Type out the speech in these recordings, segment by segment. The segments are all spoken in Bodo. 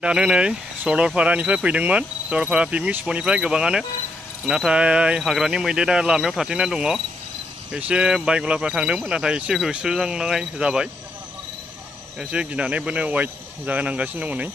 दानो नै सरलपारानिफ्राय फैदोंमोन सरलपारा पिकनिक स्पटनिफ्राय गोबाङानो नाथाय हाग्रानि मैदेरा लामायाव थाथेना दङ एसे बाइकगलाफ्रा थांदोंमोन नाथाय एसे होसोजांनाय जाबाय एसे गिनानैबोनो वाइट जानांगासिनो दङ नै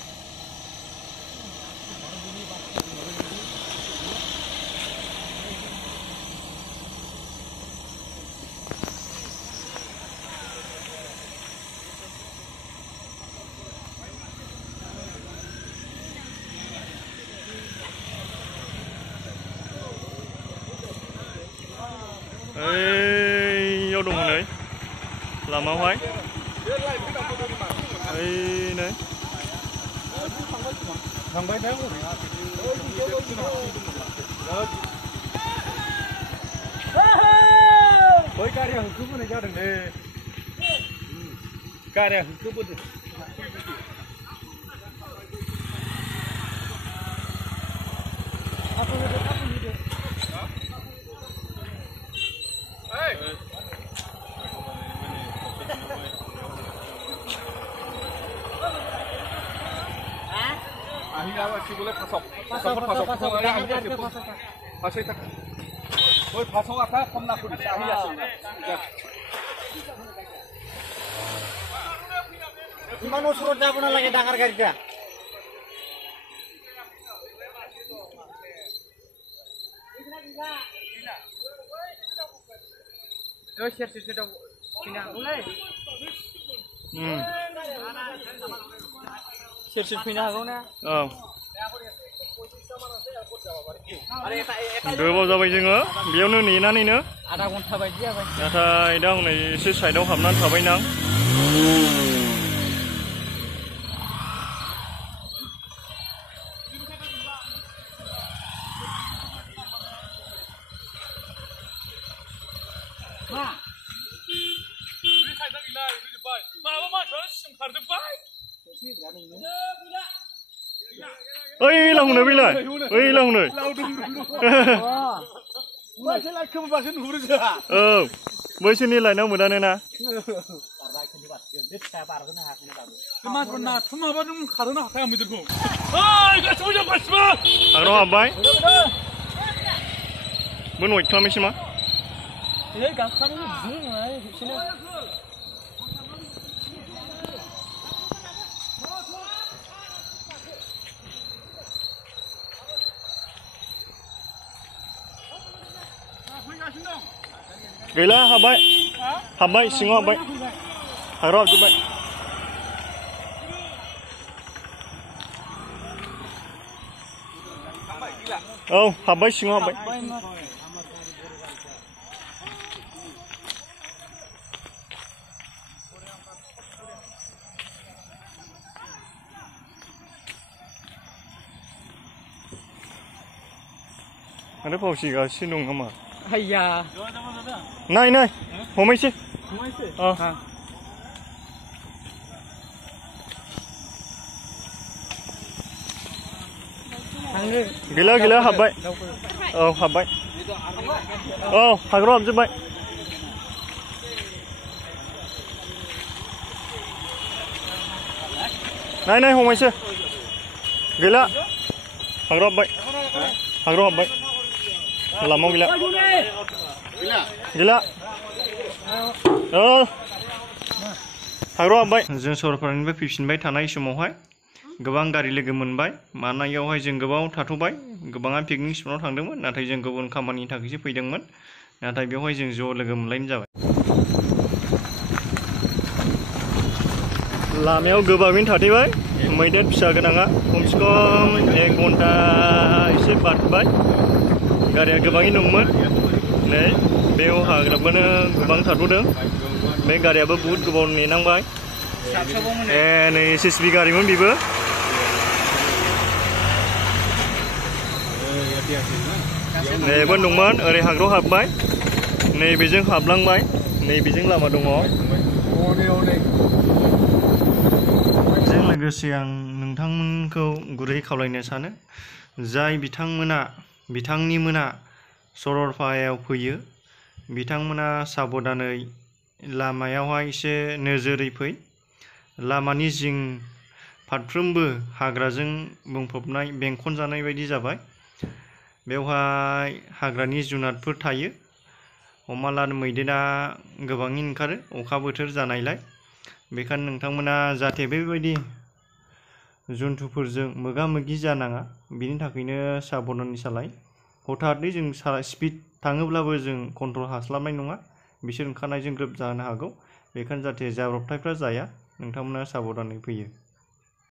याव दङ नै लामायावहाय नै बै गारिया होखोबोनाय जादों नै गारिया होखोबोदों Gimana suruh jago lagi dangar garis Sir fina hago na. गोबाव जाबाय जोङो बेयावनो नेनानैनो आधा घन्टा बायदि जाबाय नाथाय दा हनै एसे साइडआव हाबनानै थाबाय नां ओइ लाहुनो बैलाय ओइ लाहुनो औ बैसोरनि लाइनाव मोनानो ना हाग्रायाव हाबबाय बे नइट खालामनोसै मा गैला हाबबाय हाबबाय सिङाव हाबबाय हाग्रायाव हाबजोब्बाय औ हाबबाय सिङाव हाबबाय आरो फावसिगासिनो दं नामा Hayya. Này này, hôm ấy chứ. Gila hab bay. Hab bay. Hagra hab bay. Này hôm ấy chứ. Gila. Hagra hab bay. Hagra hab bay. Lama gila. Gila. हाग्रायाव हाबबाय जों सरलपारानिफ्राय फैफिनबाय थानाय समावहाय गोबां गारि लोगो मोनबाय मानायावहाय जों गोबाव थाथ'बाय गोबाङा पिकनिक स्पटआव थांदोंमोन नाथाय जों गुबुन खामानिनि थाखायसो फैदोंमोन नाथाय बेवहाय जों ज' लोगो मोनलायनाय जाबाय लामायाव गोबाङैनो थाथेबाय मैदेर फिसा गोनाङा खमसे खम 1 घन्टा एसे बारबाय गारिया गोबाङैनो दंमोन नै बेयाव हाग्राबानो गोबां थाथ'दों बे गारियाबो बहुत गोबाव नेनांबाय नै SSB गारिमोन बेबो नैबो दंमोन ओरै हाग्रायाव हाबबाय नैबेजों हाबलांबाय नैबेजों लामा दङ जों लोगोसे आं नोंथांमोनखौ गुरै खावलायनो सानो जाय बिथांमोना सरलपारायाव फैयो बिथांमोना फारफ्रोमबो हाग्राजों बुंफबनाय बेंखनजानाय बायदि जाबाय। बेवहाय हाग्रानि जुनारफोर थायो। हमना ला मैदेरा गोबाङैनो ओंखारो अखा बोथोर जानायलाय। बेखायनो नोंथांमोना जाहाथे बेबायदि जुन्थुफोरजों मोगा मोगि जानाङा, बिनि थाखायनो साबधानै सालाय। हथादै जों स्पिड थाङोब्लाबो जों कन्ट्रल हास्लाबनाय नङा, बिसोर ओंखारनायजों ग्रोब जानो हागौ। बेखायनो जाहाथे जाब्रबथायफ्रा जाया, नोंथांमोना साबधानै फैयो।